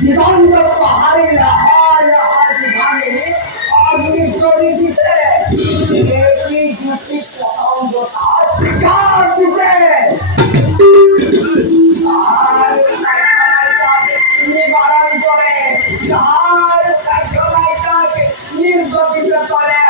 দিগন্ত পাহাড়ে লাহার লাহার ভাঙে অগ্নি চড়ি দিছে একই দুটি পতঙ্গ তার কার দিছে আর কাঠনাইটাকে নিবারণ করে কার কাঠনাইটাকে নির্গতিত করে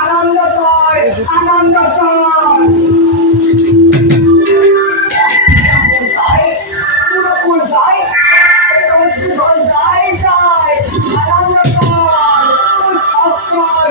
আনন্দ কর আনন্দ কর পুরোপুর যায় যায় যায় আনন্দ কর উৎসব কর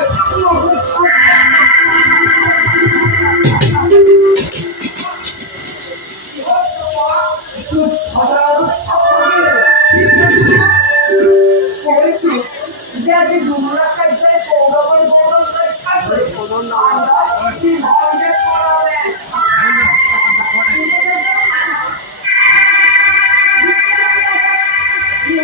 যে আজ দুর্গা সাজ্জায় কৌরবর গৌরব রক্ষা করেছে আমরা বিভাগে পড়ালে কি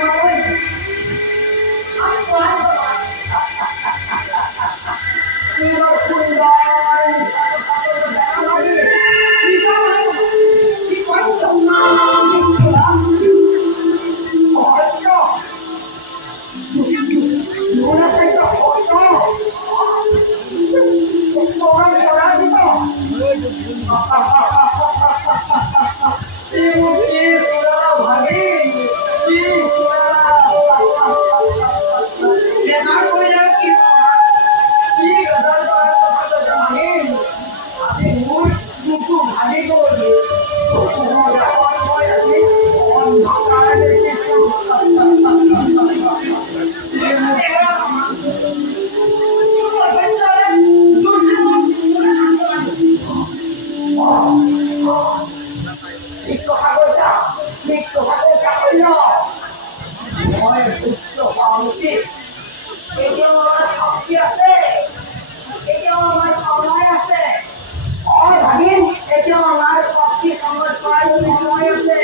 আর সময় আছে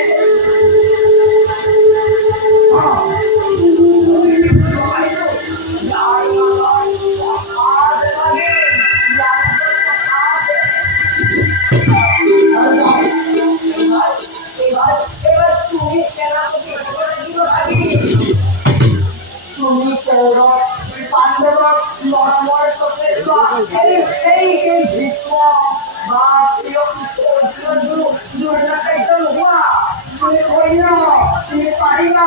তুমি বুঝতে পারছো যার মাথায় কথা আছে লাগে যার কথা আছে এবার এবার এবার তুমি সেনাপতি করে দিও ভাবি তুমি কৌরব তুমি পাণ্ডব মরামর চোখের এই ভীষ্ম বা প্রিয় কৃষ্ণ অর্জুন দুর্গা একজন হুয়া তুমি করিল তুমি পারিবা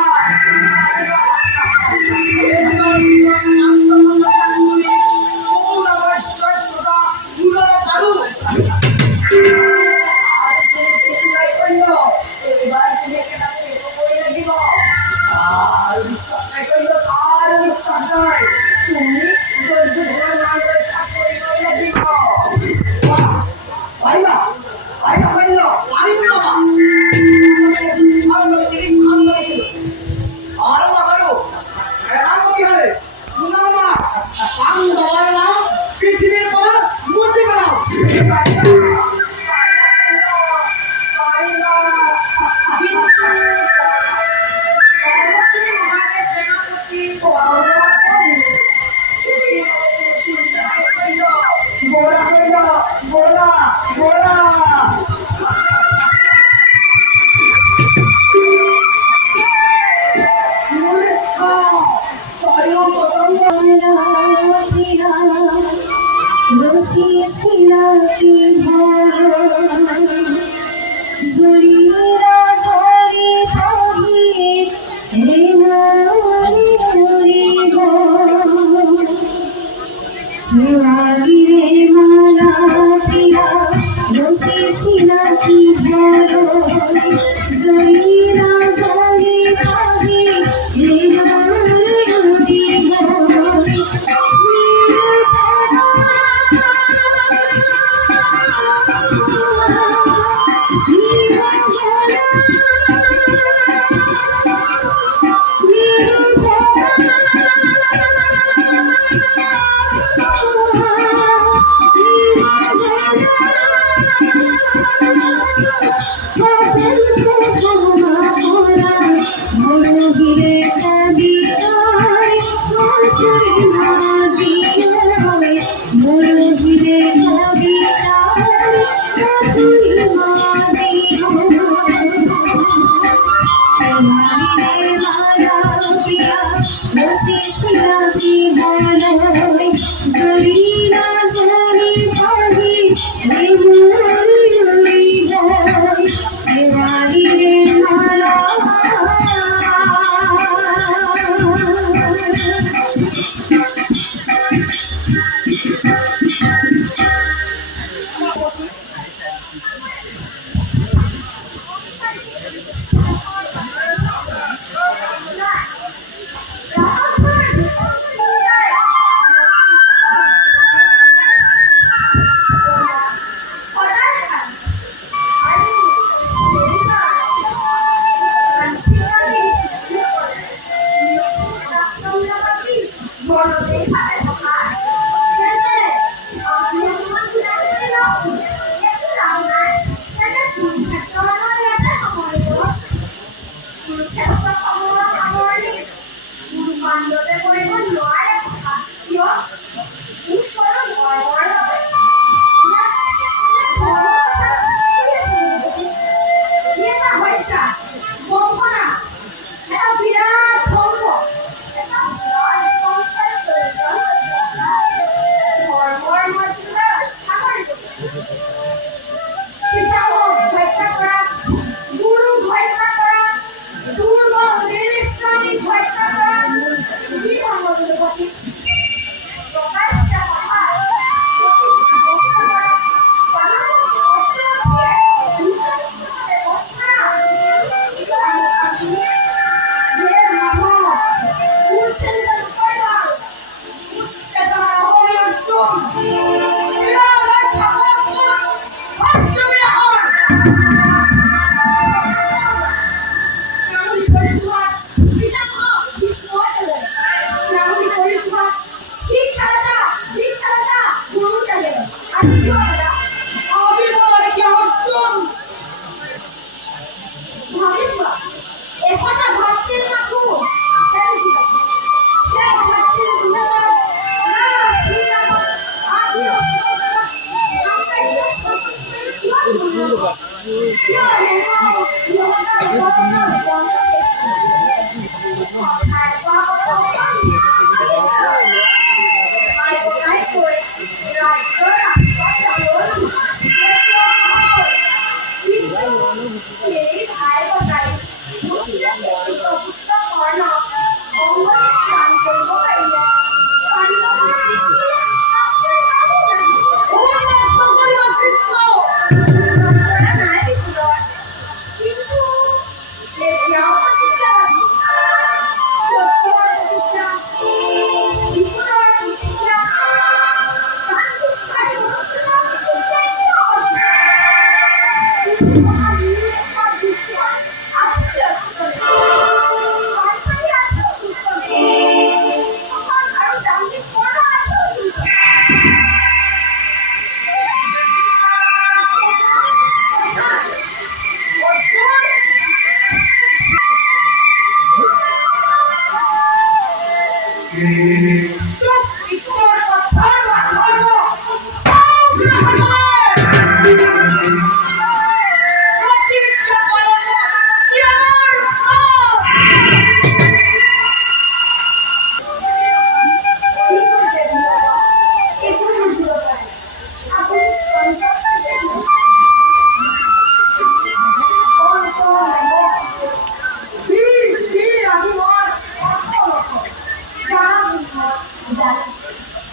পৃথিবীর পর মুছে ফেলাও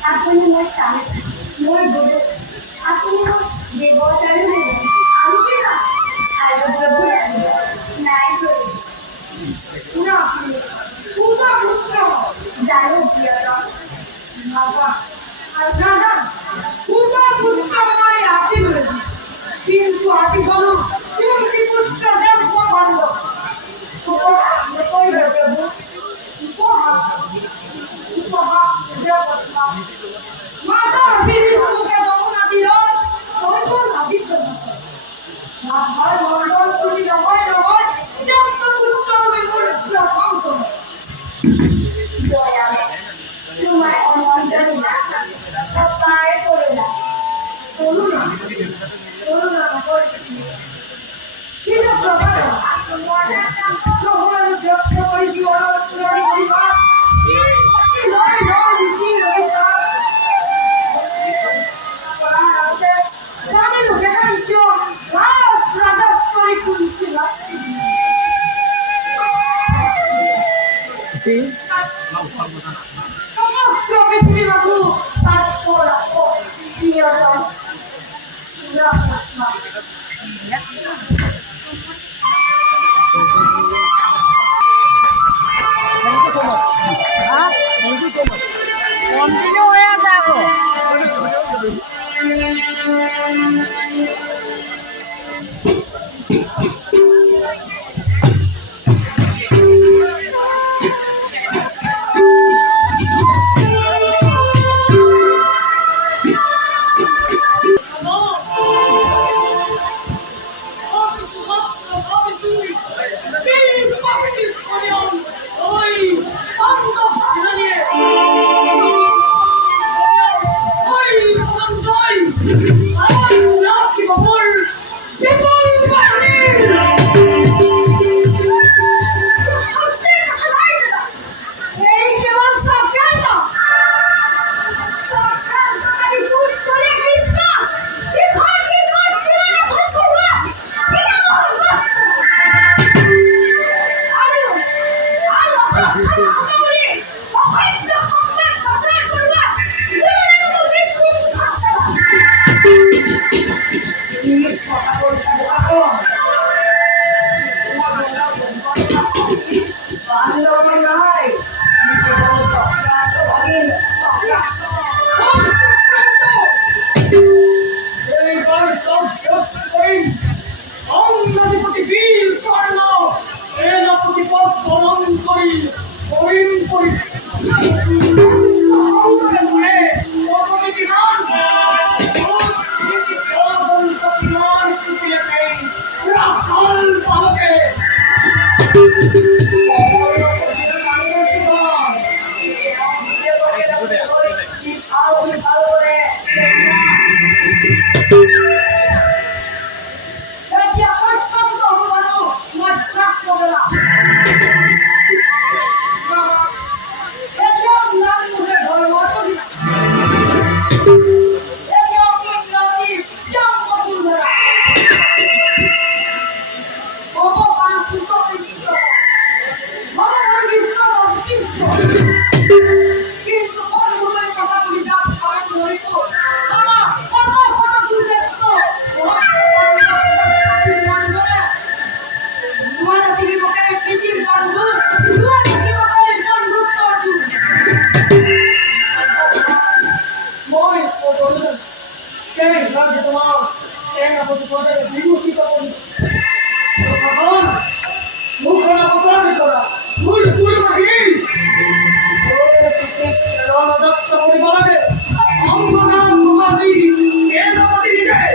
আপুনি মোৰ স্বামী, মোৰ গুৰু, আপুনি মোক দেৱতাৰো আৰু কিবা আৰু নাই জানো প্ৰিয়তম কিন্তু আজি বলুন কোনটি পুত্র জন্ম বান্ধব মাতা ফিরিস মুখে যমুনা দিল মাথার মন্ডল কুটি নয় নয় যত পুত্র তুমি মুরুদ্ধ ধ্বংস তোমার অনন্ত লীলা অপার করুণা করুণা করুণা কিন্তু প্রভাত নহলে ব্যক্ত করি জীবন করি করিবা কি নয় নয় কি রইতা জানি লোকে কান্ত রাজ রাজস্বরী কুন্তি লাগতি সমগ্র পৃথিবী বাবু তার প্রিয়তম Thank you so much. Continue হয়ে দেখো সেনাপতি পদের বিভূষিত করি তখন মুখনা প্রচার করা ভুল ভুল বাহিনী রণদত্ত পরিবারে অঙ্গনা সমাজি সেনাপতি নিজে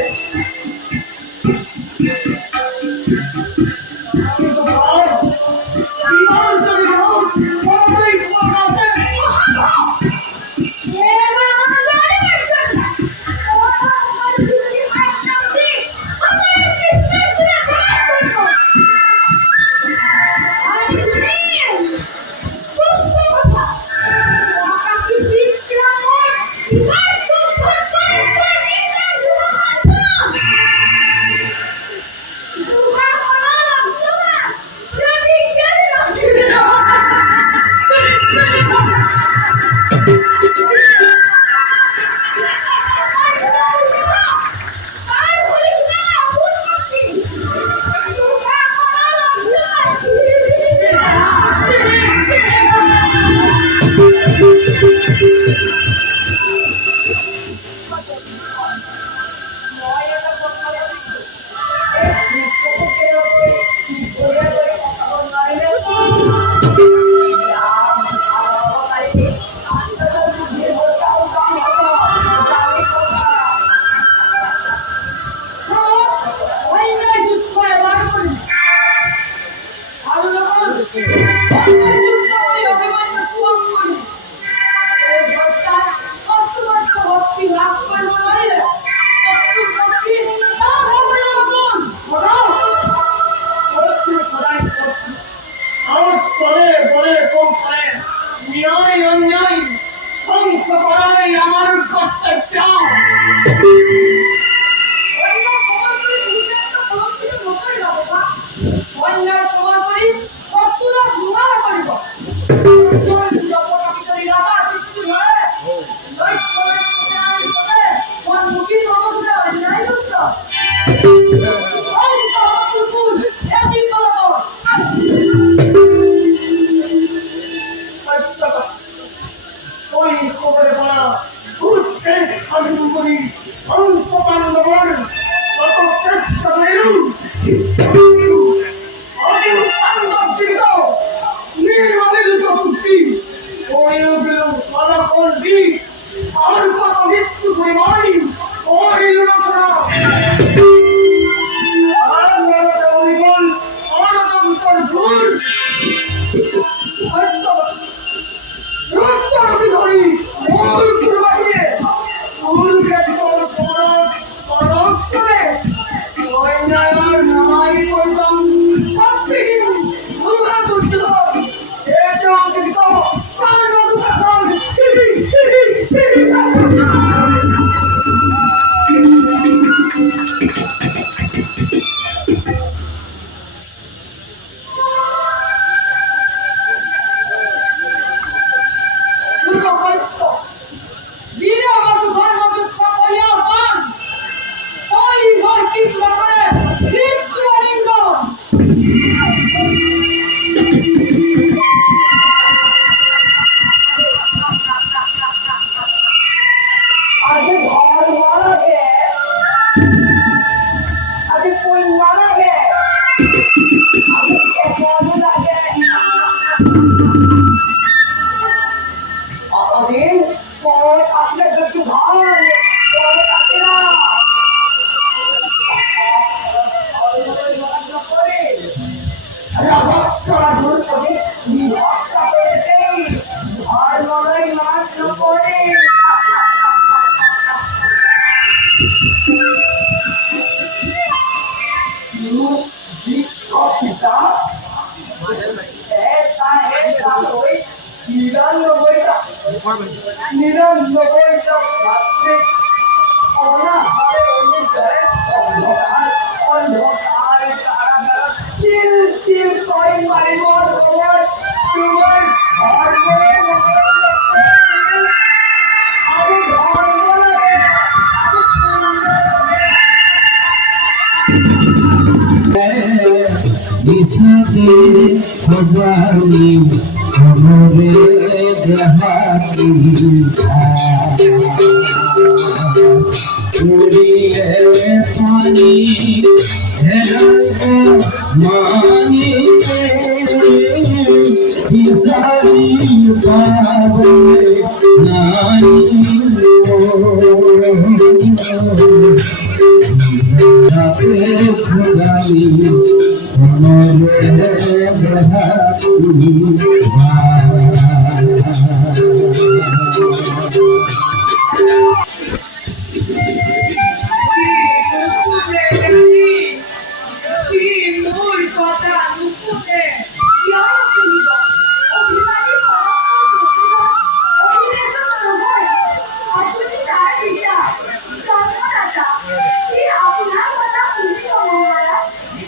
Hare মানি বিসারি পাবে নানি যাতে খুঁজালি মনে বেহাতি মোর কথা নুপুনে কিয় শুনিব অভিমানী অভিলেখ নহয় আপুনি তাৰ পিতা জন্মদাতা সি আপোনাৰ কথা শুনিব মহাৰাজ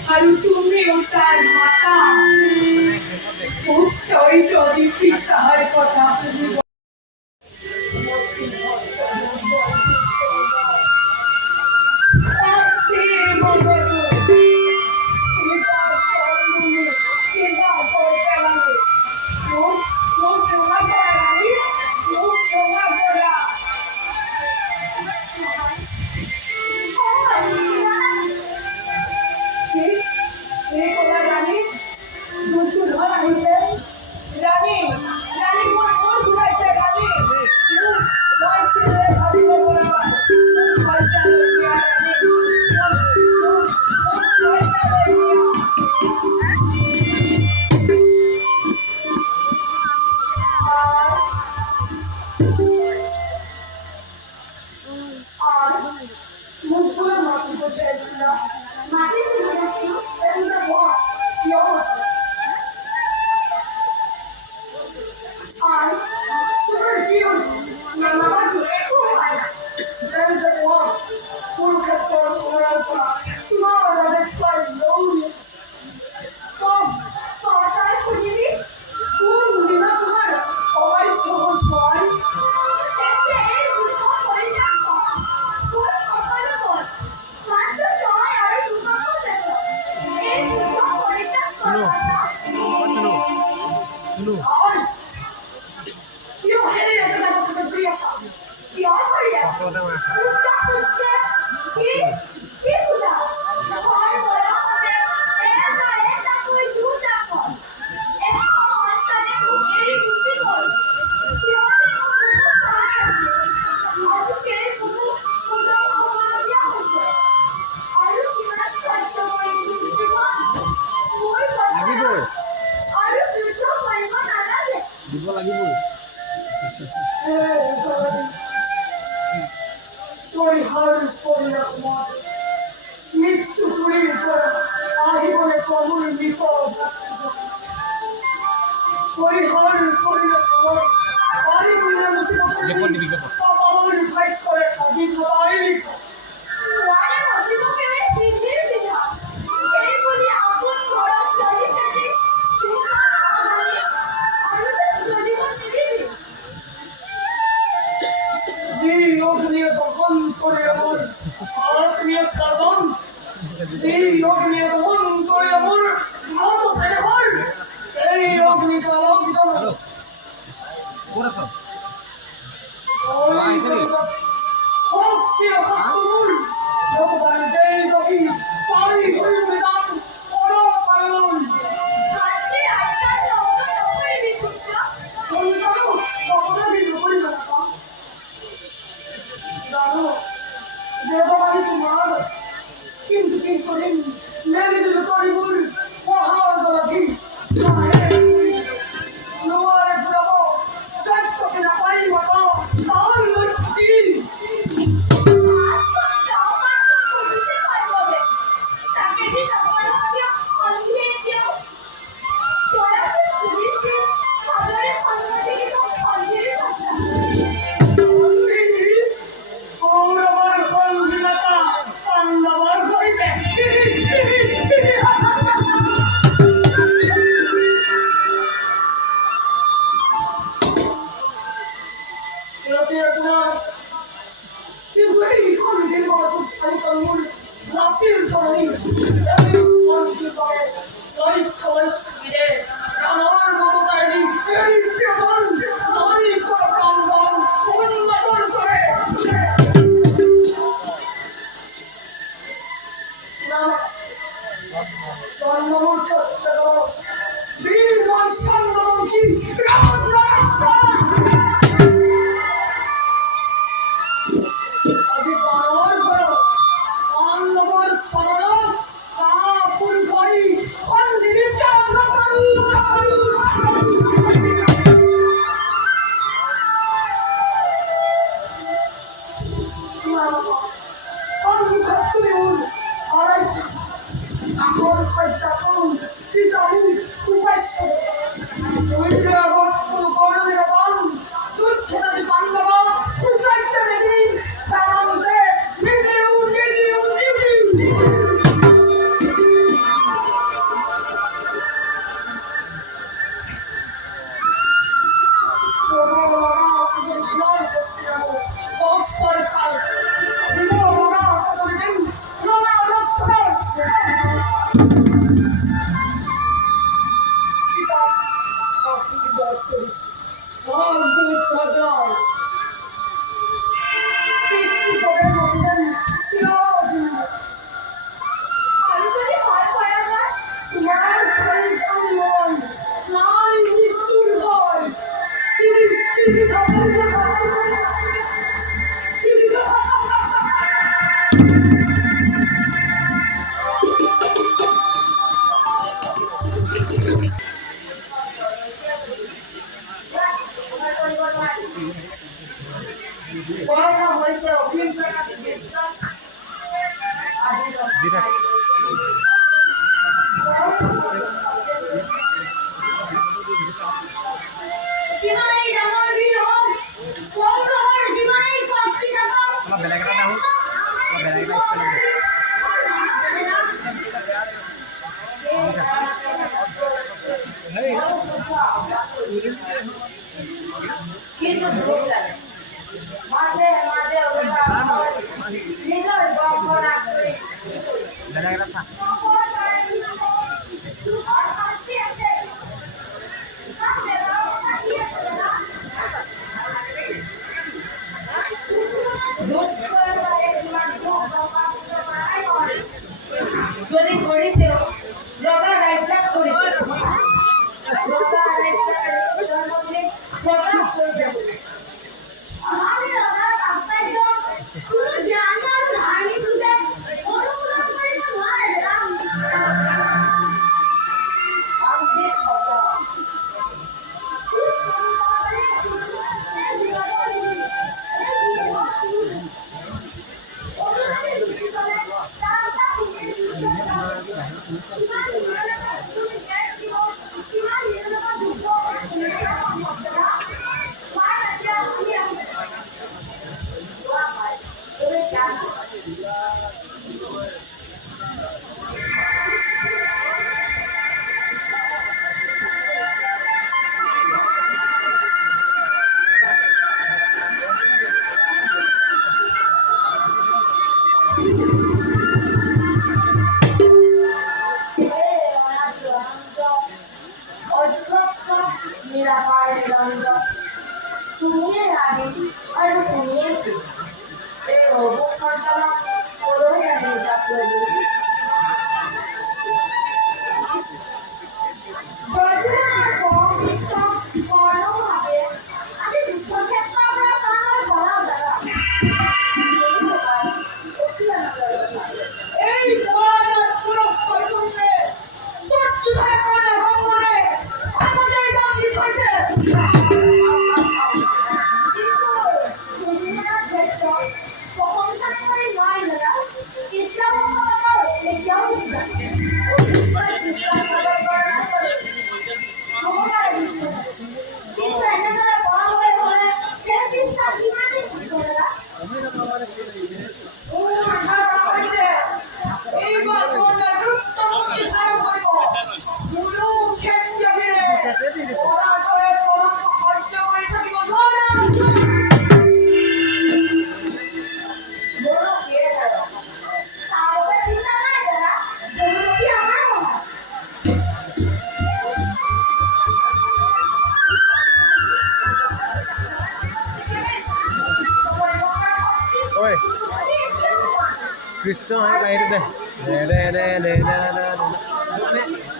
আৰু তুমিও তাৰ মাতা মোক তই যদি পিতাৰ কথা শুনিব তুমি আর এখন সজ্জাতন পিতামু উপাস্য তুমি আগত কোনো করণে বান সুচ্ছেদ পাণ্ডব সুসাইত্য মেদিনী তারান্তে মেদিউ মেদিউ মেদিউ সরকার আমি যদি ভয় করা যায় তোমার সন্তান নয় নাই মৃত্যুর ভয় তিনি করোনা হয়েছে অফিম টাকা জীবনেই ডাঙৰ বীৰ হল কৌৰৱৰ জীবনেই কৰ্তৃ থাকক কিন্তু ভোক লাগে মাঝে মাঝে নিজের গল্প না করে যদি করিছে রজার লাইফটা করিছে রজার লাইফটা মধ্যে প্রচার করবে আমি ৰজাৰ তাৎপৰ্য কোনো জ্ঞানী আৰু ধাৰ্মিক লোকে অনুমোদন কৰিব নোৱাৰে দাদা আমি কথা নিরাকার নিরঞ্জন তুমিয়ে রানী আর তুমিয়ে এই অবসরটা করো জানি চাকরি ব্ৰজমানৰ পৰমৃত্য কৰ্ণভাৱে আজি যুদ্ধক্ষেত্ৰৰ পৰা প্ৰাণৰ বলাও দাদা এই পরাজয় পুরস্কার শুনতে চর্চিত হয়ে কোনে গঙ্গনে আমাদের দাম দিতে হয়েছে কিন্তু দুৰ্যোধনৰ ধৈৰ্য প্ৰশংসা কৰি নোৱাৰি দাদা কেতিয়াও ভগৱানৰ এতিয়াও বিশ্বাস কৰাৰ হ'ব পাৰে কিন্তু এনেদৰে পৰাজয় হ'লে সেই বিশ্বাস কিমান দিন থাকিব দাদা এইবার তোমরা দ্রুত মুক্তি ধারণ করব কোনো ক্ষেত্র ফিরে পরাজয়ের কলঙ্ক সহ্য করে থাকিব নোৱাৰা বড় কে তাৰ বাবে চিন্তা নাই দাদা জনগতি আমাৰ সমান ঐ কৃষ্ণ আহি বাহিৰত দে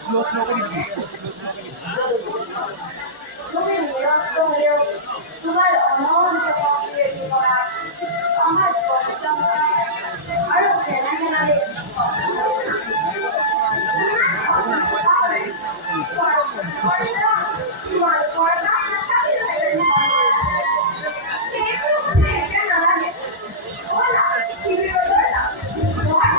স্লো স্লো কৰি দিবি তুমি নিরস্ত হলেও তোমার অনন্ত প্রক্রিয়া করা আমার পরিশ্রম আরো কেনা কেনালে তোমার পড়া সেইবোৰ এতিয়া নালাগে ব'লা টিভিৰ বজাৰত যাওঁ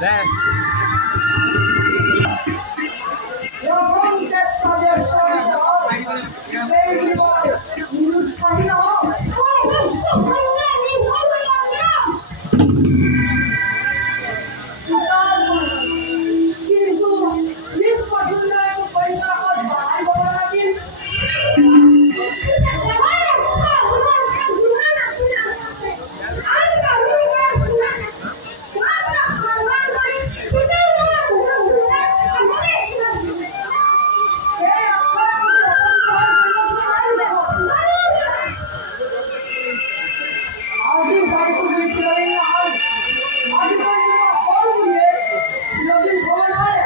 দে প্রথম চেষ্টা ব্যর্থ হয়েছে এই জীবন নিরুৎ খালি না হোক স্বীকার করেছি কিন্তু নিজ পছন্দ একটু পরীক্ষা করে বাড়াই বলা নাকি এই আত্মার প্রতি অপরিহার আজি ভাইসু বলেছিলেন না হয় আজি পর্যন্ত ফল বলে নদীর খবর নয়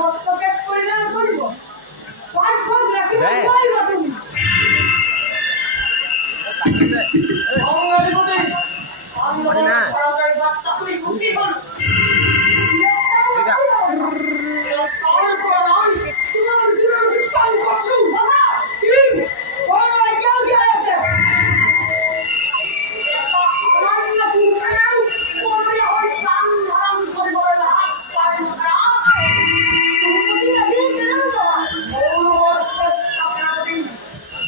হস্তক্ষেপ করিলে চলিব পাঠক রাখিব পাৰিবা তুমি অঙ্গদেবতে আন্দোলন করা যায় বার্তা খুবই খুশি হল স্কল প্রণাম তোমার বিরুদ্ধে কাম করছো বাবা কি কোন কেউ কি আছে এটা অনন্য পুরস্কার কোন হয় প্রাণ ধারণ করব লাশ পাঠ করা তুমি কি কেন মৌলবর্ষ স্থাপনাপতি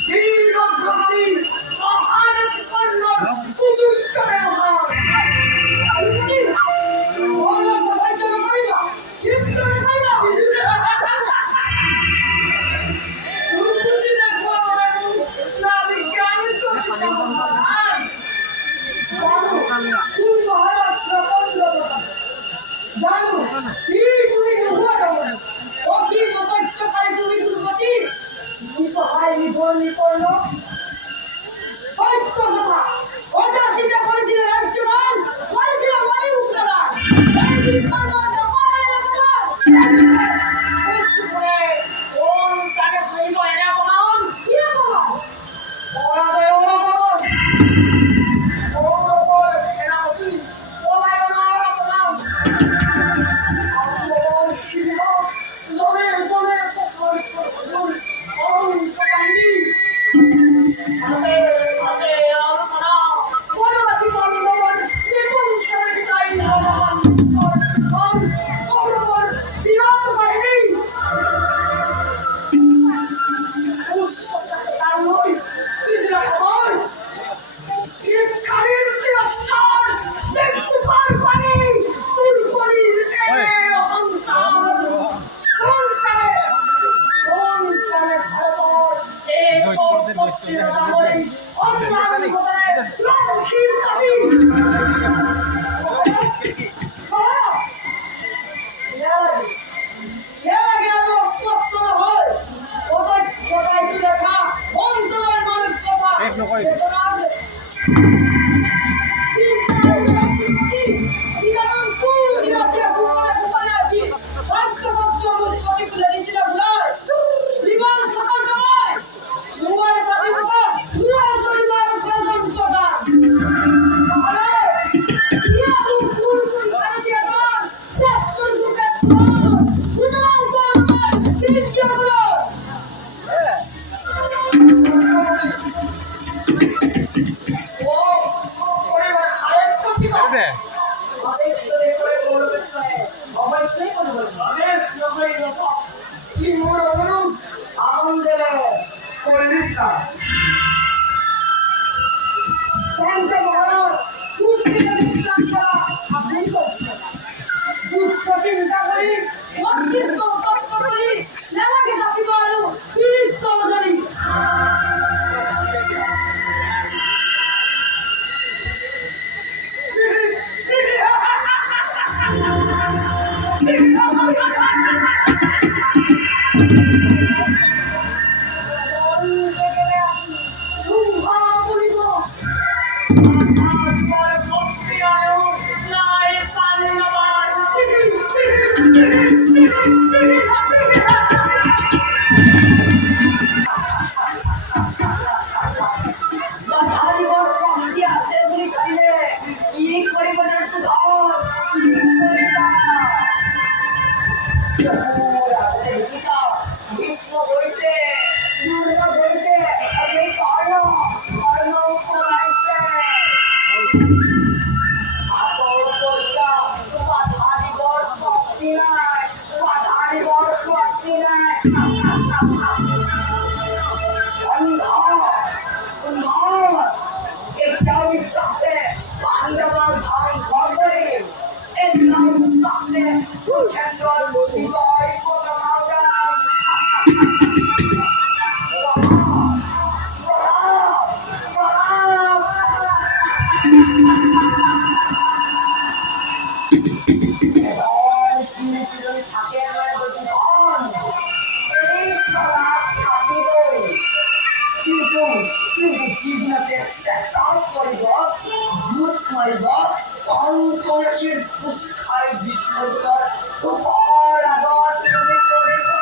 দীর্ঘগ্রহণী মহান কর্ণ সুযুক্ত ব্যবহার দে অবশ্যই মাথারিবর শক্তি আছে বুলি জানিলে কি কৰিব ধৰ কি কৰিবা চকুৰ আগতে দেখিছা ভীষ্ম গৈছে দুৰ্গা গৈছে আৰু কৰ্ণ পলাইছে আকৌ কৈছা মাথাৰিবৰ শক্তি নাই মাথাৰিবৰ শক্তি নাই অন্ধ উন্মাদ এতিয়াও বিশ্বাসে পাণ্ডৱৰ ধ্বংস কৰিম এতিয়াও বিশ্বাসে কুৰুক্ষেত্ৰৰ বিজয় পতাকা উৰাম প্ৰণাম প্ৰণাম এজন পিৰিপিৰি থাকে মানে গঠিত এই প্ৰণাম থাকিবই কিন্তু যিদিনতে চেষ্টাত পৰিব ভূত মাৰিব কণ্ঠৰাশিৰ কোচ খাই বিষ্ণুদূতৰ থোপৰ আগত তুমি পৰিব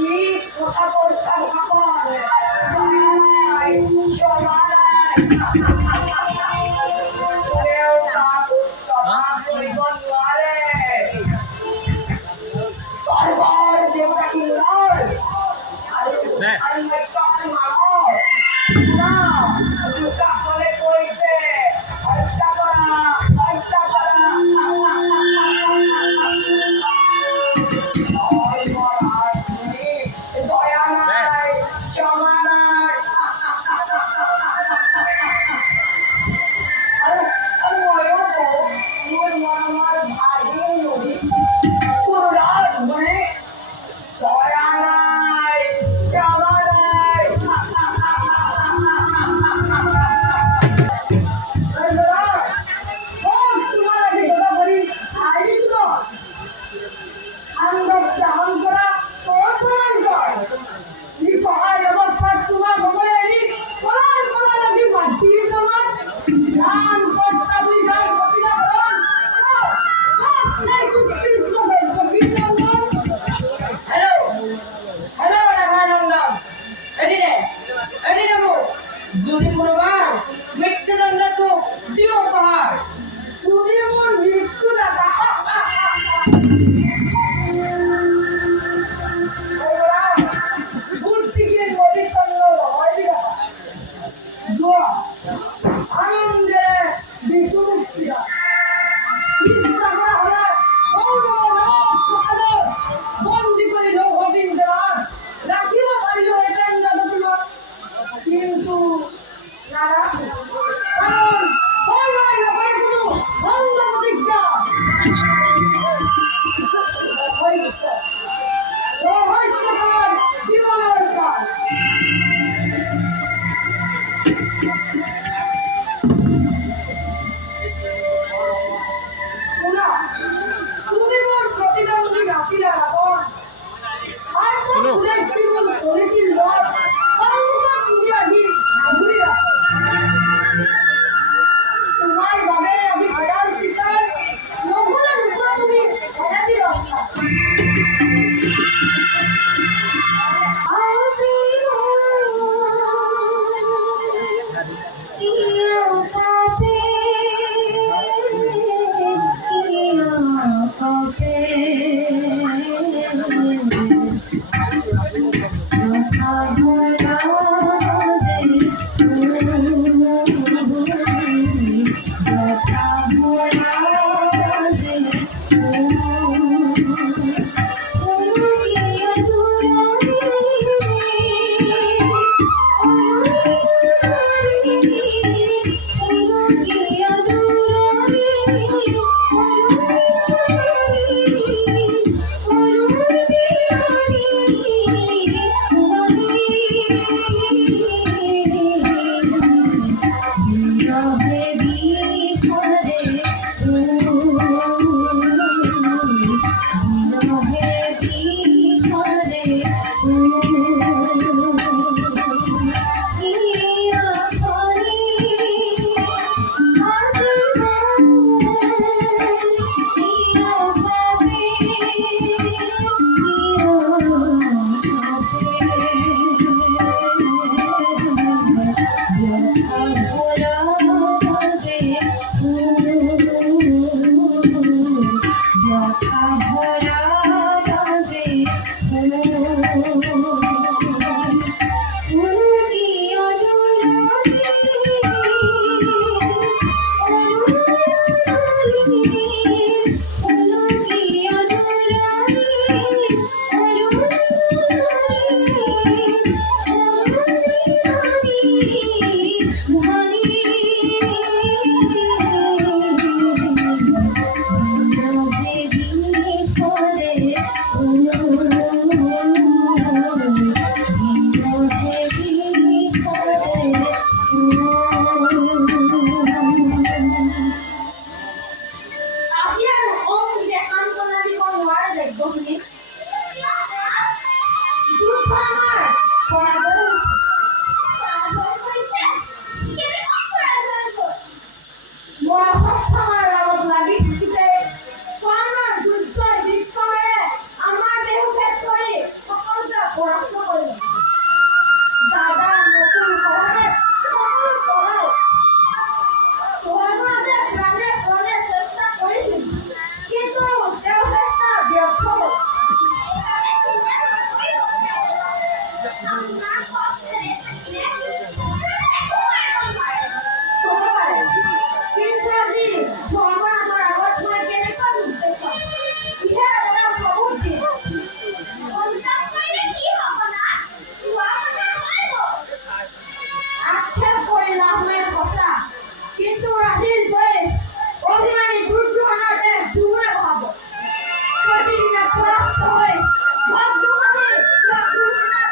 কি কথা বলছেন এখন দয়া নাই ক্ষমা নাই কোনেও তাক ক্ষমা করিব নোৱাৰে সৰ্বৰ দেৱতা কিংকৰ আৰু মত্যৰ মানৱ দুঃখাসনে কৈছে হত্যা কৰা দয়া নাই ক্ষমা নাই আৰু ময়ো কওঁ মোৰ মৰমৰ ভাগিন নদী পুৰুষ বুলি দয়া নাই ক্ষমা নাই যদি কোনোবাই মৃত্যুদণ্ডটো দিওঁ উপহাৰ তুমি মোৰ মৃত্যুদাতা মূর্তিকে নদীর সঙ্গে হয় জোয়া আনন্দের বিশ্ব মুক্তি বন্দি করে গোবিন্দার রাখিব পারিল এতেন জগৎ কিন্তু নারা কারণ বলবার ব্যাপারে কোনো ভঙ্গ প্রতিজ্ঞা রহস্যকর জীবনের কাজ তুমি মোর প্রতিদ্বন্দ্বী রাখিলা রাবণ আর কোন পুলিশ জীবন চলেছিল তুমি আগে ঘুরিয়া তোমার বাবে আজি ঘোড়ার শিকার নহলে নুকো তুমি ঘোড়া দিয়ে রাস্তা আপোনাৰ শব্দৰে থাকিলে মোৰো একো কৰিব নোৱাৰে। হ'ব পাৰে, কিন্তু আজি ধৰ্মৰাজৰ আগত মই কেনেকৈ মুখ দেখুৱাম? কিহেৰে আপোনাক সবুজ দিম? অনুতাপ কৰিলে কি হ'ব না? কোৱা কথা হৈ গ'ল। আক্ষেপ কৰি লাভ নাই সঁচা, কিন্তু ৰাজিৰ জয়ে অভিমানী দুৰ্যোধনৰ দেশ দুগুণে বঢ়াব। প্ৰতিদিনে পৰাস্ত হৈ ভগ্নভাৱে দুৰ্যোধনৰ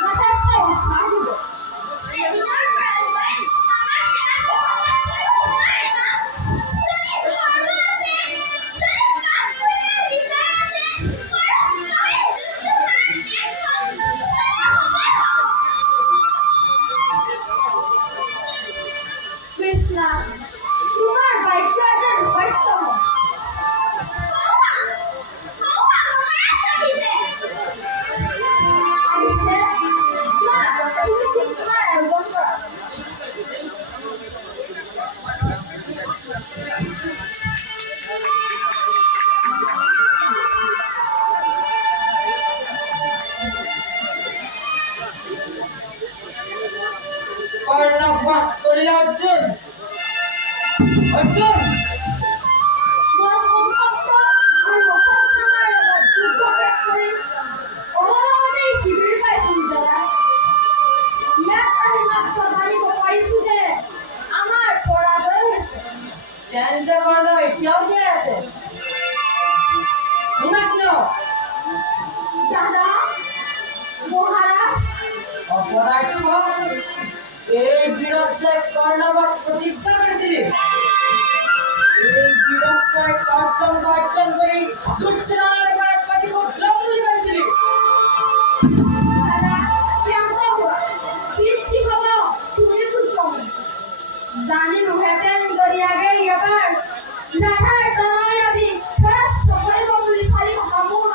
যথেষ্ট উদ্ধাৰ হ'ব। এদিনৰ পৰা গৈ আমাৰ সেনাটো সজাগ কৰিব নোৱাৰে না? যদি ধৰ্ম আছে, যদি কাম কৰাৰ বিচাৰ আছে, পৰাস্ত হৈ দুৰ্যোধনৰ দেশখন উজনি হ'বই হ'ব। কৃষ্ণ, তোমাৰ বাক্য যেন সত্য হয়। আহিছে। যোৱা, তুমি কিছুমান আয়োজন কৰা। কৰ্ণক বধ কৰিলে অৰ্জুন। অৰ্জুন মই সংসপ্ত আৰু অশ্বত্থামাৰ লগত যুদ্ধ শেষ কৰি অলপতেই শিবিৰ পাইছোঁ দাদা। ইয়াত আহি মাত্ৰ জানিব পাৰিছোঁ যে আমাৰ পৰাজয় হৈছে। তেন্তে কৰ্ণ এতিয়াও জীয়াই আছে। ইমান কিয়? দাদা, মহাৰাজ, অপদাৰ্থ, এই বিৰত্তই কৰ্ণৱক প্ৰতিজ্ঞা কৰিছিলি। এই বিৰত্তই অৰ্জন কৰি দুৰ্যোধনৰ পৰা প্ৰতিশোধ ল'ম বুলি কৈছিলি। দাদা, ক্ষান্ত হোৱা। তৃপ্তি হ'ব তুমি পুত্ৰমী। জানিলোহেঁতেন যদি আগেয়ে এবাৰ ৰাধাৰ তনয় আদি পৰাস্ত কৰিব বুলি চালি থকা মোৰ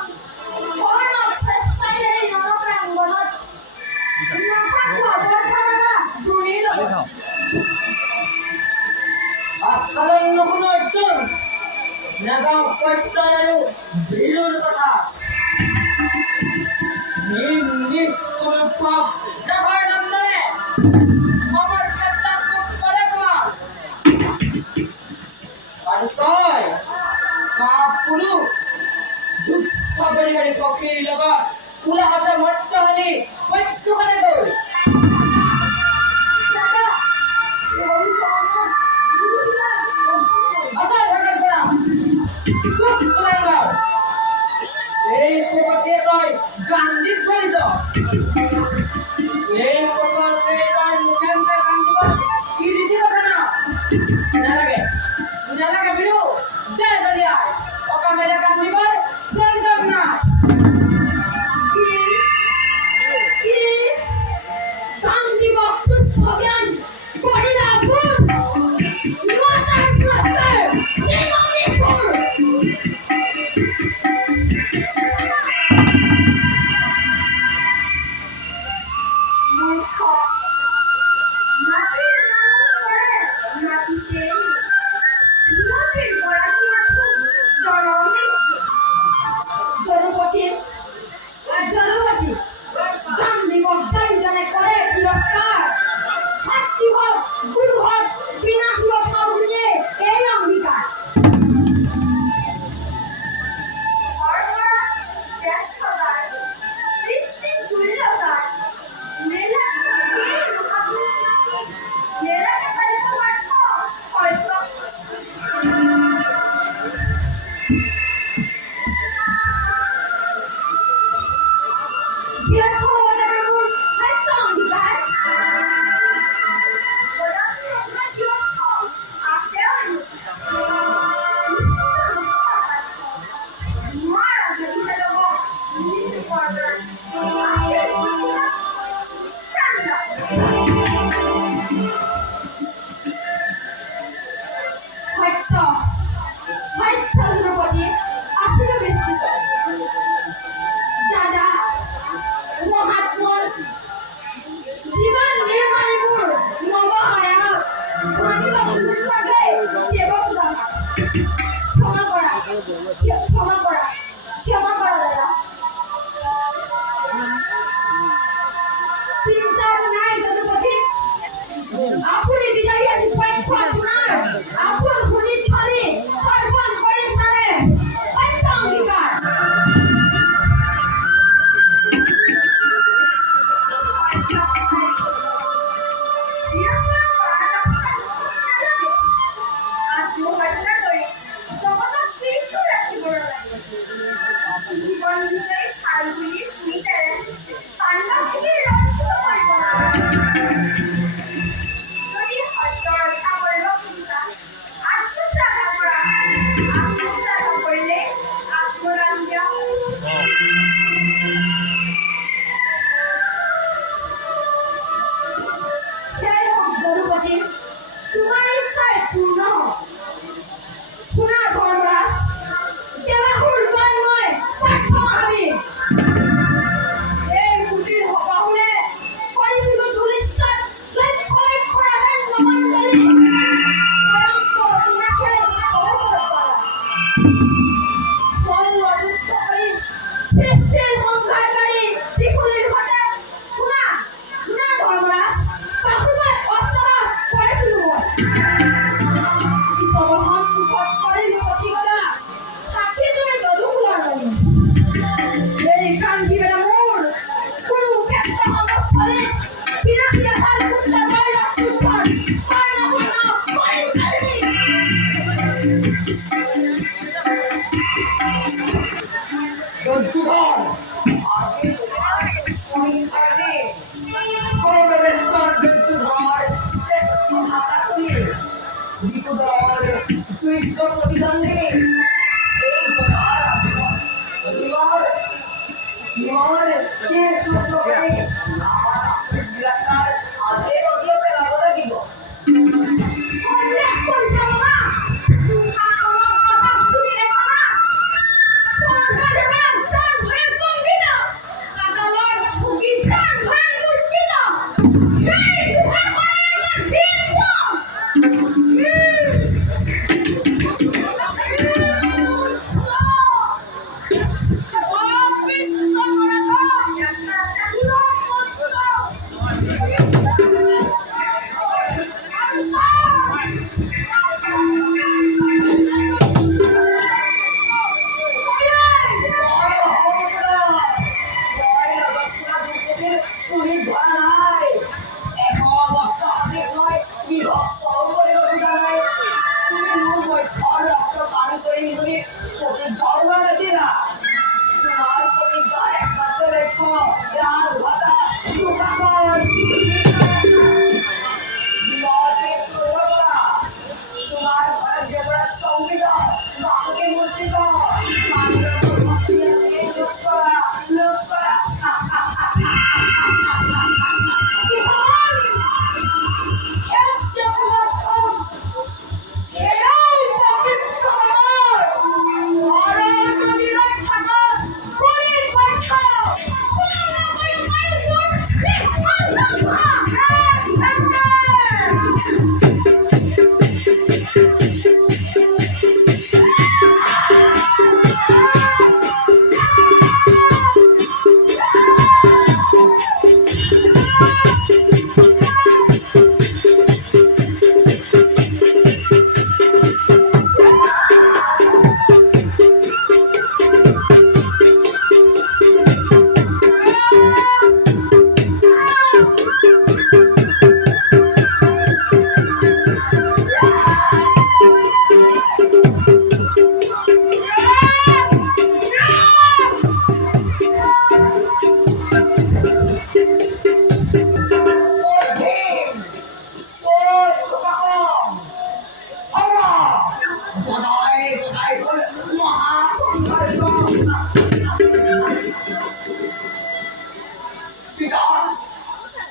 কৰ্ণক স্বেচ্ছাই এৰি ৰণপ্ৰাংগণত নাথাকোঁ অৱৰ্ধনতা দ্ৰোণীৰ লগত। আস্কালন নুশুনো অৰ্জুন। নাযাওঁ প্ৰত্যয় আৰু ভীৰুৰ কথা। নিষ্কুল উদ্ধৱ ৰাভাৰ নন্দনে সমৰ্থ্যতা তোক কৰে তোমাৰ। আৰু তই কাপুৰুষ যুদ্ধ কৰি সখীৰ লগত কোলাহতে মৰ্ত হলি সত্যখনে গ'ল। দাদা, ভৱিষ্যতে গুৰুবিলাক আটাৰ ভাগৰ পৰা খোজ ওলাই গ'ল। এই শোকতে তই গান্ধীত ধৰিছ। এই শোকতে তই মুখে মুখে কান্দিব কি ৰীতি কথা না? নালাগে নালাগে বিৰু, দে দলিয়াই। অকামেৰে কান্দিবৰ প্ৰয়োজন নাই। কি কান্দিব তুচ্ছ জ্ঞান কৰিলা ভুল। মাতাৰ প্ৰস্তৰ নিৰ্মমী সুৰ। মূৰ্খ, মাটিৰ মানুহে মাটিতে নদীৰ গৰাকী মাথো জনমী। জনপতি গান্ধীকক জাইজনে কৰে তিৰস্কাৰ। ভাতৃ হওক, গুৰু হওক, বিনাশীয় ভাও বুলিয়ে এই অংগীকাৰ। ধৰ্মৰাজ জ্যেষ্ঠতাৰ, ঋত্বিক তুল্যতাৰ, নেলাগে পাৰিব মাৰ্থ সত্য। ব্যৰ্থ হ'ব জানো মোৰ সত্য অংগীকাৰ? আছে অন্য। নোৱাৰা যদিহে ল'ব নিজ কৰ্ণৰ আছিল প্ৰাণ যায়। সত্য সত্য ধ্ৰুপদী আছিল বিস্তৃত। দাদা, মহাৰাজ পরীক্ষার দিন কৌরবেশ্বর বিদ্যুধর শ্রেষ্ঠ ভাতা তুমি বিপুদর যুদ্ধ প্রতিদ্বন্দ্বী এই বোধার বিমর কে সূত্র করে বিরাটার আজের অভিযোগ পেলাব লাগিব অনেক পয়সা বাবা ঠাকুরের কথা শুনিলে বাবা সরকার দেবরাম সর ভয়ে কম্পিত কাকালর ঝুঁকি কান ভয়ে মুচ্ছিত সেই দুঃখা করে না ভিন্ন তোমার প্রতিজ্ঞার একমাত্র লক্ষ্য রাজভাতা দুঃখাকর বিবাহকে শুরু করা তোমার ঘরের দেবরাজ কম্পিত বাহুকে মূর্ছিত লোক করা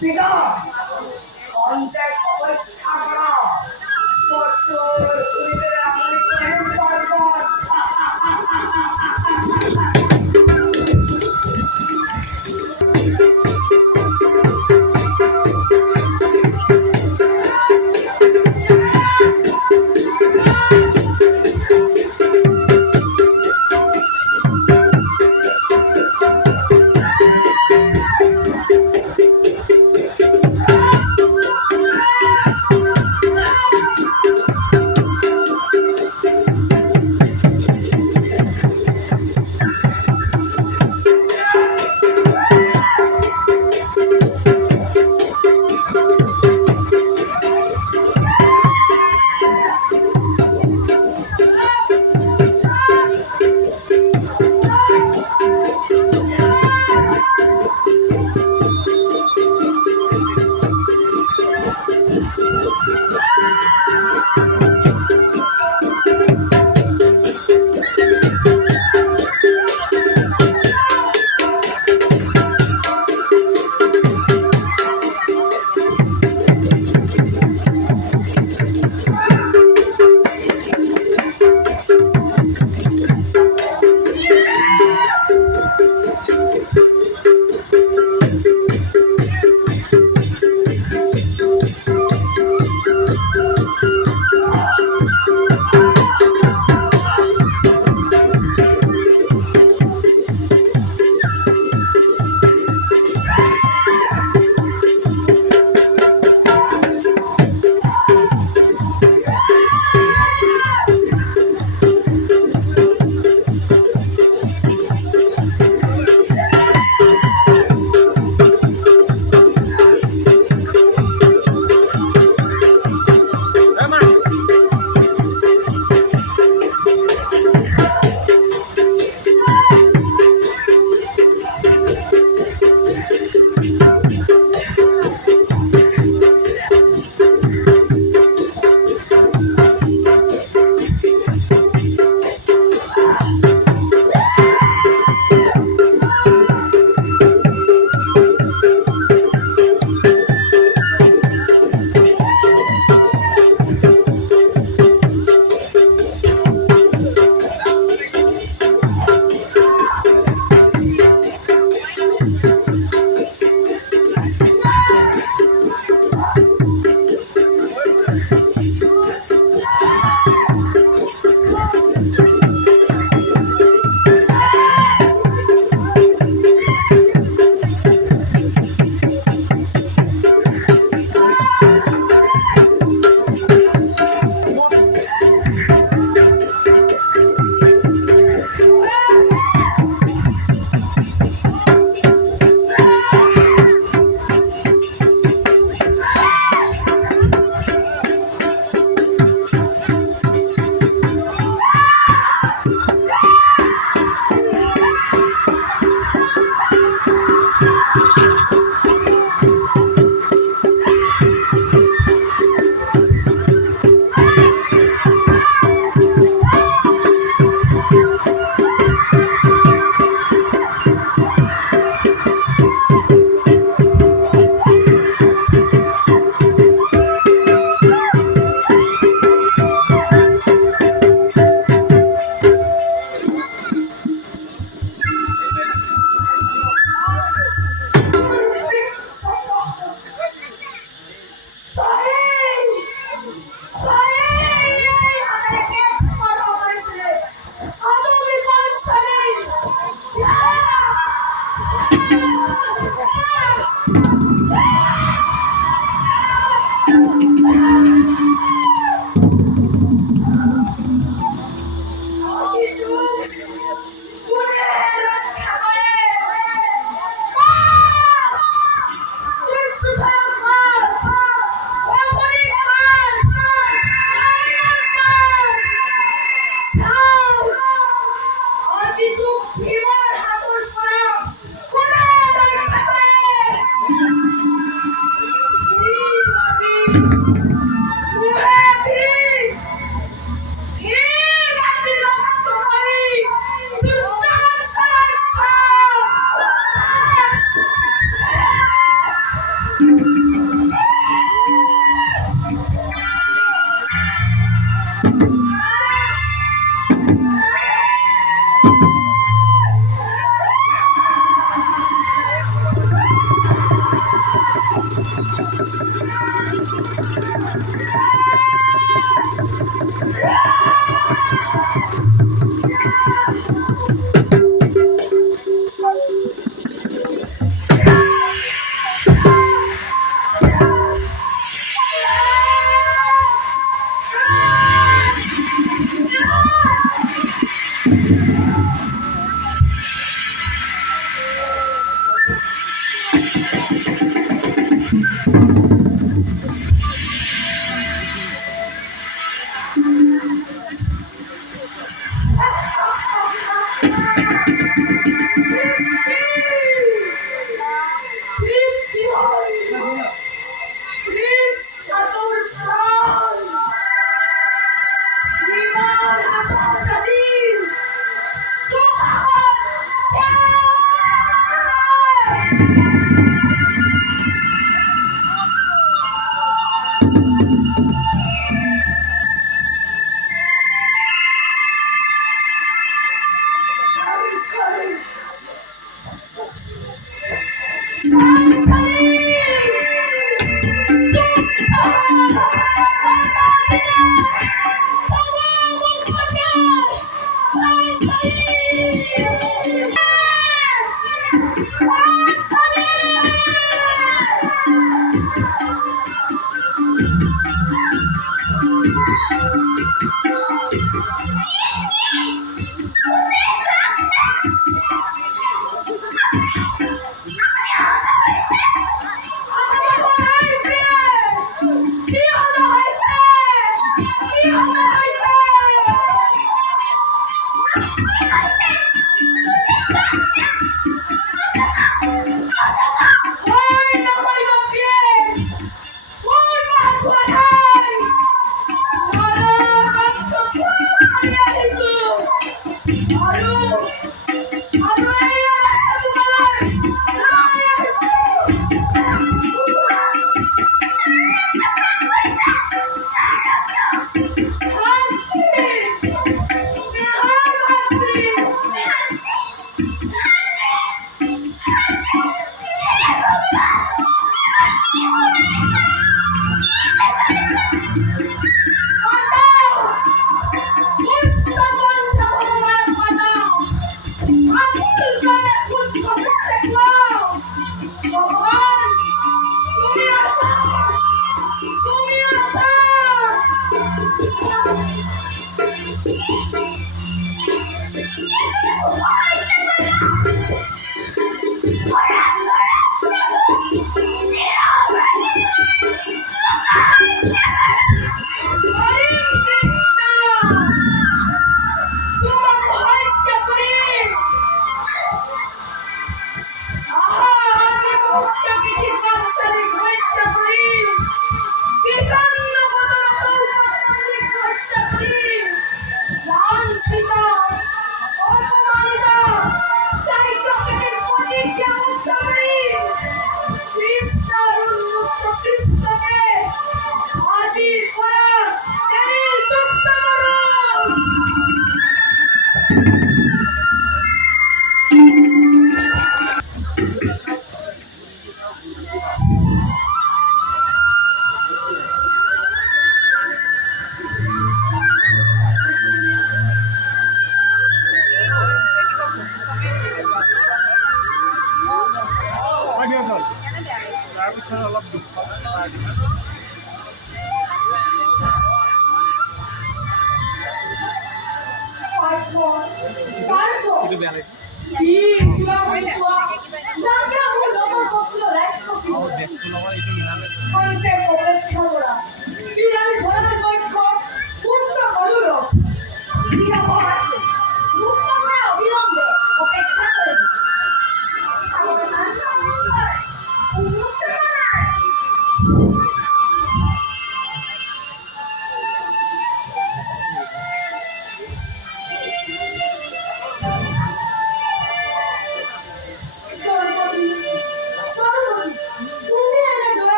পিতা কন্ট্যাক্ট অপেক্ষা করা কঠোর পরিবেশের আমলে প্রেম পার্বণ লাঞ্ছিতা অপমানিতা চাই চোখের প্রতি কেমন পিছত অলপ দুখ পায় কিন্তু বেয়া লাগিছে আৰু ড্ৰেছটোৰ লগত এইটো মিলালে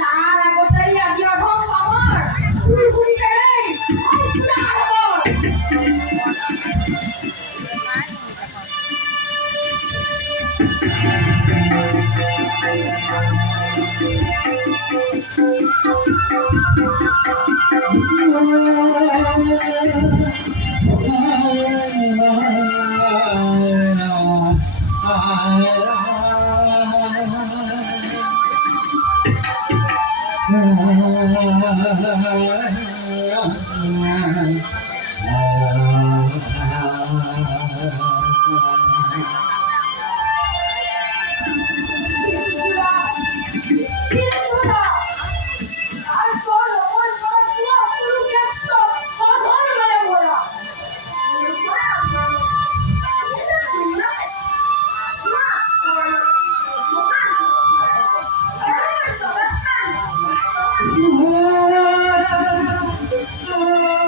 তার আগতেই আজি অধম পামৰ তুই ঘুৰি গেলেই হত্যা Oh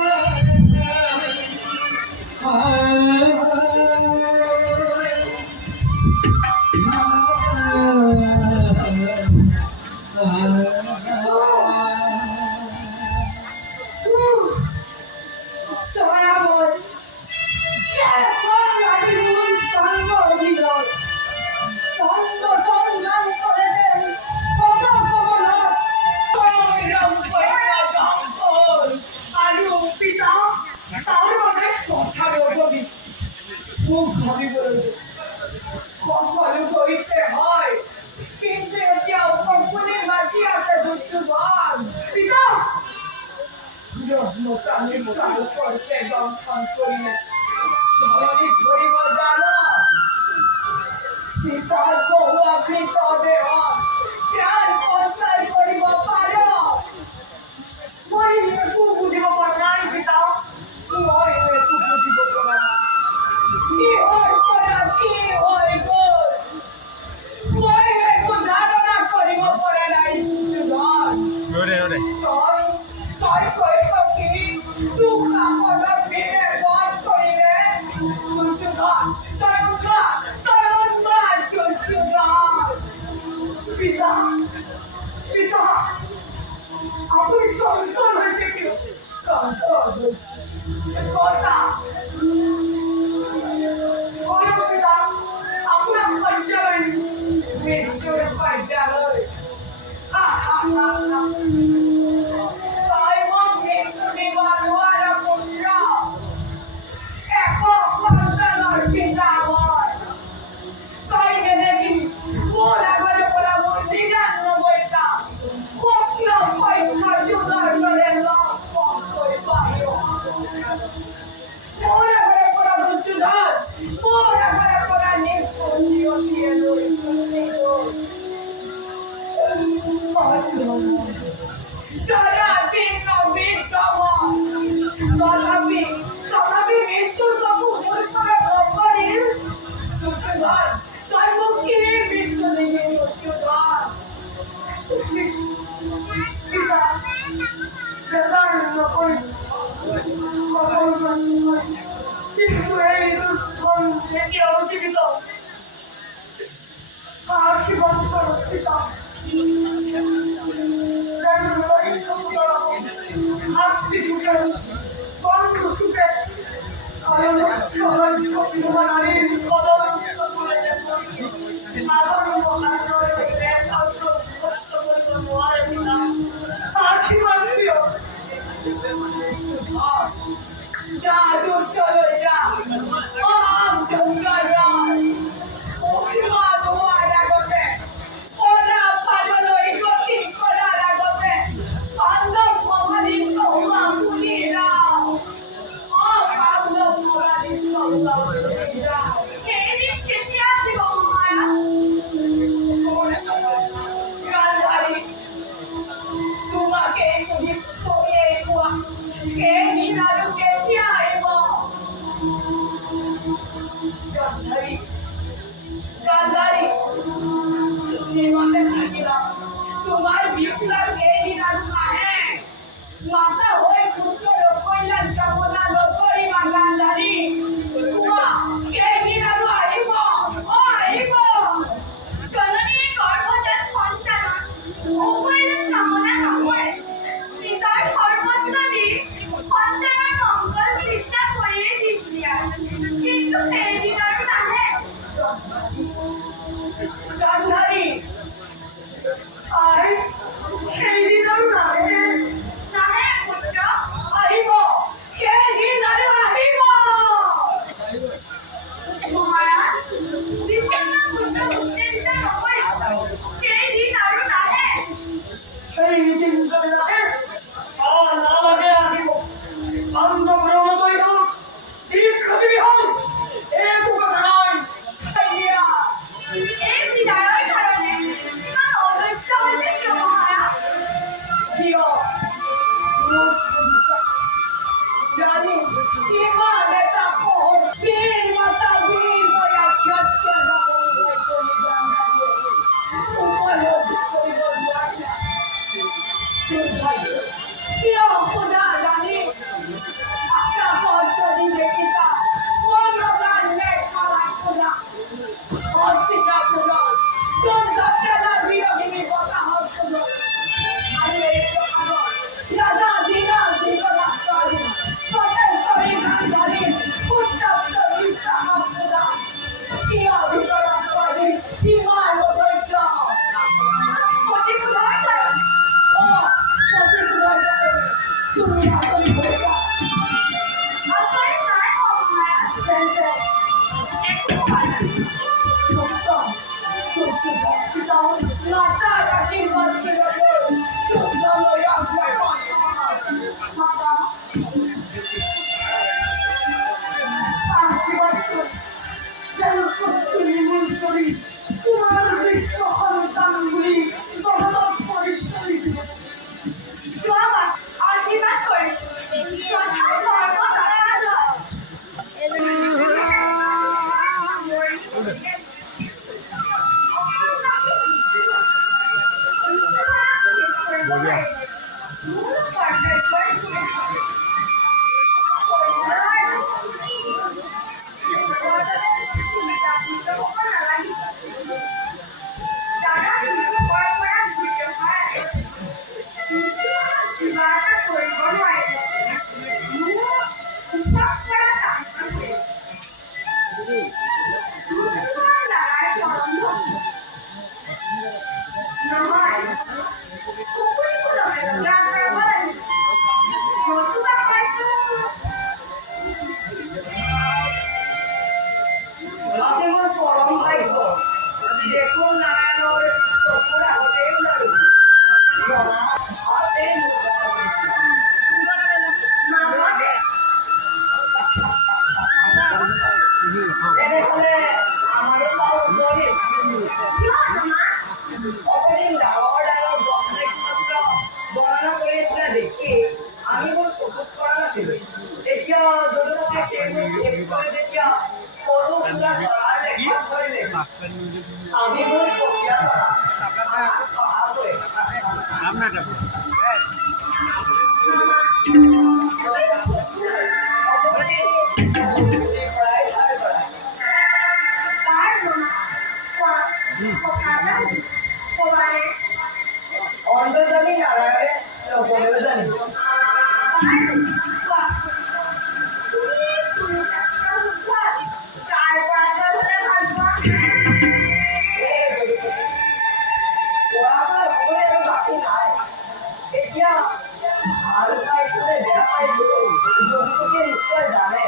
খুব ভাবিবলৈ সকলো কৰিছে হয় কিন্তু এতিয়াও কোনে বাকী আছে দুৰ্যোধন পিতা ব্ৰহ্মকামী কাল করছে দংশন করিলে ধরণী ধরিব জানো সীতার বহু আপনি তবে প্রাণ সঞ্চয় করিব পারো মই একো বুঝিব পৰা নাই পিতা মই একো বুঝিব পৰা নাই কি হয় গল মই একো ধারণা করিব পৰা নাই দুৰ্যোধন তই কইব কি দুখ আপদত দিনে বধ করিলে দুর্যোধন তই উন্মাদ দুর্যোধন পিতা পিতা আপনি সংসার হয়েছে কি সংসার হয়েছে কথা পিতা আপনার সঞ্চয় মৃত্যুর পর্যায়ে হা হা হা হা যারা চিহ্ন বিদ্যমান তথাপি মৃত্যুর বাবু ভুল করে ভ্রমণের দুর্যোধন তার মুখে মৃত্যু দেবে দুর্যোধন পিতা বেজার নকরি সকল সময় কিন্তু এই দুর্যোধন এতিয়াও জীবিত আশীর্বাদ করো পিতা হাতটি ঢুকে বন্ধ ঢুকে নারীর কদম করে আশীর্বাদ দিও যা দুর্গা যা দুর্গা যায় অভিবাদ হওয়ার আগতে ওরা পালনই গতি করার আগতে বান্ধব প্রমাণিত হওয়া ভুলিয়ে যাও বান্ধব প্রমাণিত হওয়া ভুলিয়ে যাও এদিন কেতিয়া আসিব মহারাজ গান্ধারী তোমাকে তুমি কোৱা সেইদিন আৰু কেতিয়া আহিব গান্ধারী তুমি মাতে থাকিলা তোমার বিস্তার সেইদিন আৰু নাহে মাতা হৈ পুত্ৰৰ কল্যাণ কামনা নকৰিবা গান্ধারী কোৱা সেইদিন আৰু আহিব আহিব জননীৰ গৰ্ভজাত সন্তানৰ অকল্যাণ কামনা নকৰে নিজৰ সৰ্বস্ব দি আশীর্বাদ করুন যেন সত্য নির্মূল করি তোমার যোগ্য সন্তানগুলি জগতত পরিচয় দিব যোৱাবাৰ আশীৰ্বাদ কৰিছোঁ যথা ধৰ্ম তথা জয় মোৰ আজি মোৰ পৰম ভাগ্য দেখোন নাৰায়ণৰ চকুৰ আগতে ওলালো ৰঙা ভাতে মোৰ কথা কৈছিল এনেহলে আমাৰো চাউল গৰিব অকদিন ডাঙৰ ডাঙৰ ব্ৰহ্মপুত্ৰ বৰ্ণনা কৰিছিলে দেখি আমি মোৰ চকুত কৰা নাছিলো এতিয়া যদুমতে সেইবোৰ ভেদ কৰি যেতিয়া সৰু সুৰা কৰাৰ দেখাত ধৰিলে আমি মোৰ প্ৰক্ৰিয়া কৰা আমাক সহায় পৰাই ধাৰ কৰা অন্তৰ্যামী নাৰায়ণে নকলেও জানিব এতিয়া ভাল পাইছো নে বেয়া পাইছো যদুমতীয়ে নিশ্চয় জানে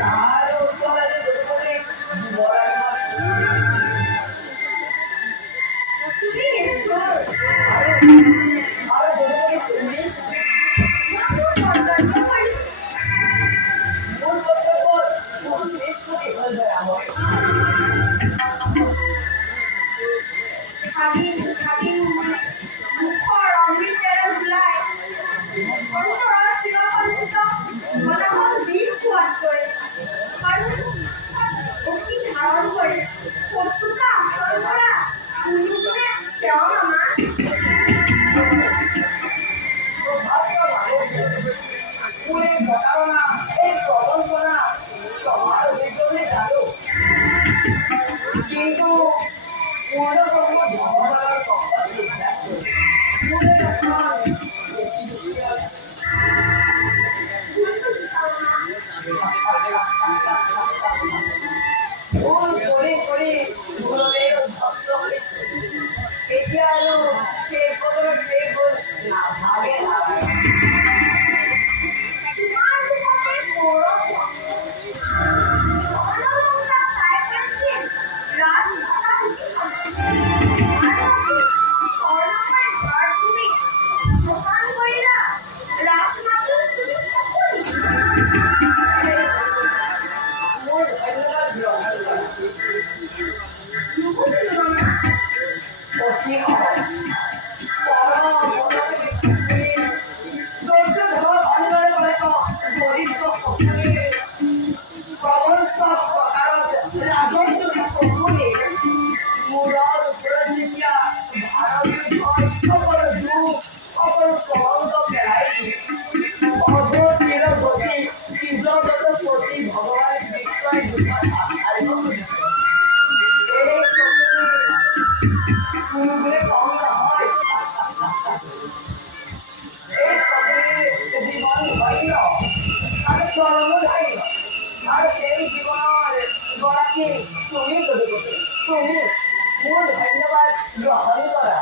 তাৰ উত্তৰ আজি যদুমতীক দিব লাগিব আৰু যদুমতী তুমি মোৰ কৰ্তব্যত উচিত কোটি হৈ যায় আমাৰ মুখৰ অমৃতেৰে ওলাই অন্তৰৰ চিৰকল্পিত মনাহল বিষ খোৱাতকৈ অতি ধাৰণ কৰি শত্ৰুতা আচৰণ কৰা কোনোগুণে তেওঁ মামা প্ৰভাৱিত মানুহ মোৰ এই প্ৰতাৰণা এই প্ৰবঞ্চনা ক্ষমাৰ অযোগ্য বুলি জানো কিন্তু পূৰ্ণব্ৰহ্ম ভগৱানৰ তত্ত্বত বিশ্বাস কৰি মোৰ এই অকণমান বেছি দুখীয়া ভুল কৰি ভুলতে অভ্যস্ত হৈছো এতিয়া আৰু সেই সকলৰ সেইবোৰ নাভাগে নালাগে তোমাৰ মুখতে গৌৰৱ স্বৰ্ণলংকাৰ চাই পাইছিল ৰাজমাতা স্বৰ্ণময় ঘৰ তুমি স্মশান কৰিলা ৰাজমাতুৰ তুমি সপোন মোৰ ধন্যবাদ গ্ৰহণ কৰা নুবুজিলো মামা অতি সহজ পৰম মনতে বিপুলি দৰিদ্ৰ ধনৰ ভাণ্ডাৰে পৰাক দৰিদ্ৰ সকলোৱে প্ৰবঞ্চ প্ৰকাৰত ৰাজত্ব সকলোৱে মূৰৰ ওপৰত যেতিয়া ভাৰতীয় সকলো দুখ সকলো কলংক পেলাই দি অৱতীৰ গতি নিজগত প্ৰতি ভগৱান কৃষ্ণই দুখত আগশাৰীব খুজিছে এই সকলোৱে কোনো গুণে কম নহয় এই সকলোৱে জীৱন ধন্য আৰু চৰম ধন্য আৰু সেই জীৱনৰ গৰাকী তুমি যদুপতি তুমি মোৰ ধন্যবাদ গ্ৰহণ কৰা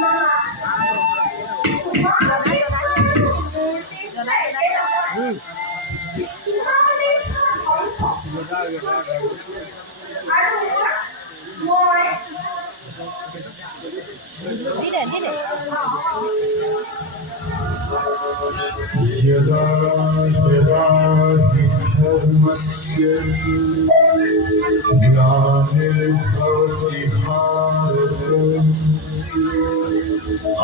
মামা তোমাৰ আৰু মই দিদে यदा यदा हि धर्मस्य ग्लानिर्भवति भारत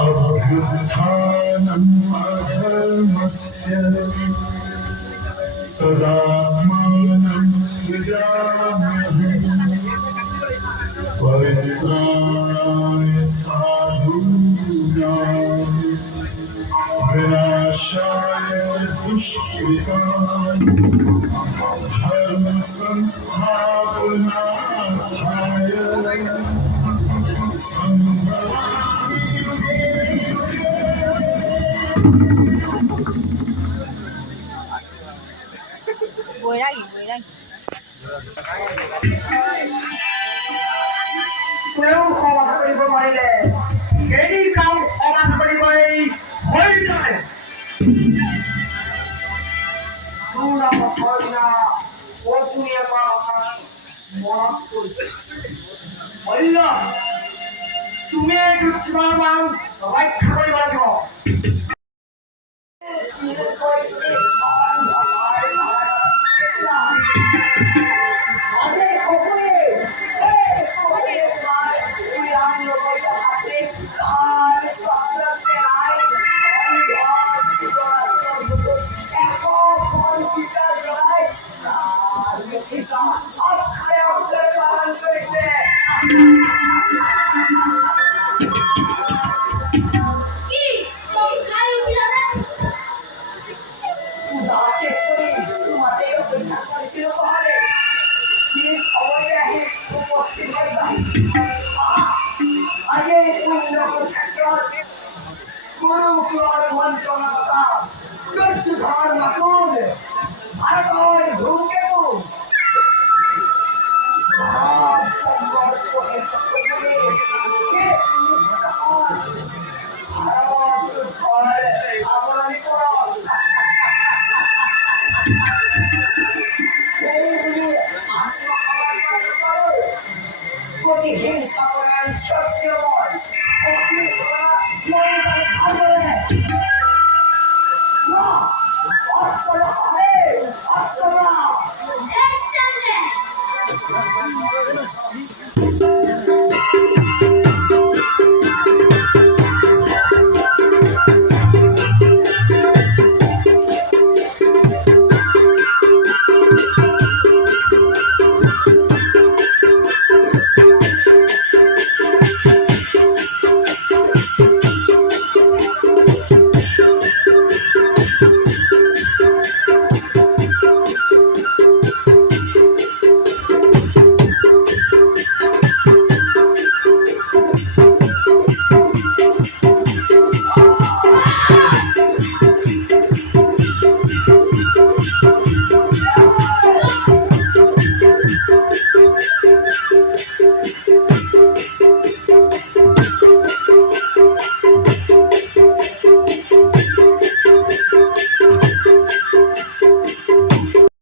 अभ्युत्थानम् अधर्मस्य तदात्मानं सृजाम्यहम् परित्राणाय साधूनां विनाशाय दुष्कृतां धर्म संस्थापनार्थाय संभवामि युगे युगे। বৈৰাগী কোনেও সমাজ কৰিব নোৱাৰিলে সেই কাম সমাজ কৰিবই হৈ যায়। অতুনীয়া কথা মনত কৰিছে মল্ল তুমি তোমাৰ মান ৰক্ষা কৰিব লাগিব। অক্ষরে অক্ষরে পালন করেছে। কি সব খাই উঠিল না পূজাকে করি তোমাকে অপেক্ষা করেছিল শহরে কি খবরে আহি উপস্থিত হয়েছে। আজ এই পুণ্য ক্ষেত্ৰত গুৰুকুলৰ মন্ত্ৰণাদাতা প্ৰত্যাধাৰ মাকুল ভাৰতৰ ধূমকেতু হিংসা করার সত্যময় অস্ত্র হবে অস্ত্র দেশটাকে